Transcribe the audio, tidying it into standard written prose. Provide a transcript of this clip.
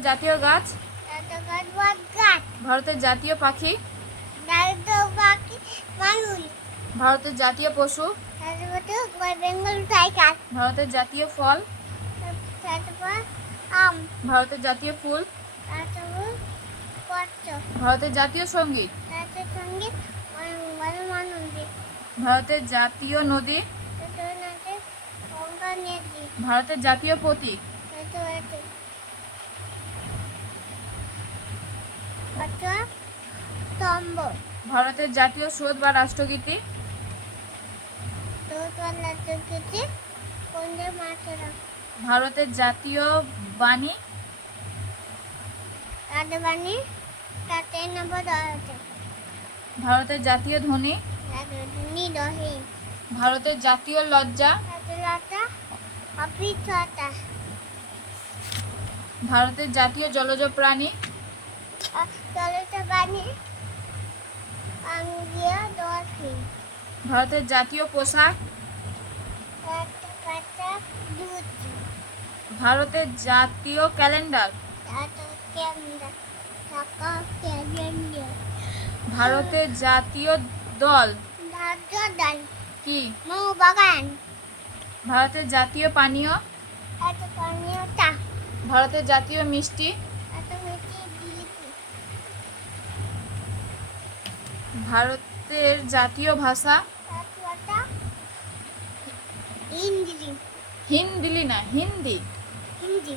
ভারতের জাতীয় গাছ। গাছ। ভারতের জাতীয় পাখি। পাখি মানুষ। ভারতের জাতীয় পশু। বেঙ্গল টাইগার। ভারতের জাতীয় ফল। তারপর আম। ভারতের জাতীয় ফুল। তারপর পদ্ম। ভারতের জাতীয় সঙ্গীত। তার সঙ্গে মানুষ। ভারতের জাতীয় নদী। গঙ্গা নদী। ভারতের জাতীয় প্রতীক। স্তম্ভ। ভারতের জাতীয় স্রোত বা রাষ্ট্রগীতি। ভারতের জাতীয় বাণী। ভারতের জাতীয় ধ্বনি। ভারতের জাতীয় লজ্জা। ভারতের জাতীয় জলজ প্রাণী। ভারতের জাতীয় পোশাক। ভারতের জাতীয় ক্যালেন্ডার। ভারতের জাতীয় দল কি? বাগান। ভারতের জাতীয় পানীয়। ভারতের জাতীয় মিষ্টি। ভারতের জাতীয় ভাষা। হিন্দি। হিন্দি না, হিন্দি। হিন্দি।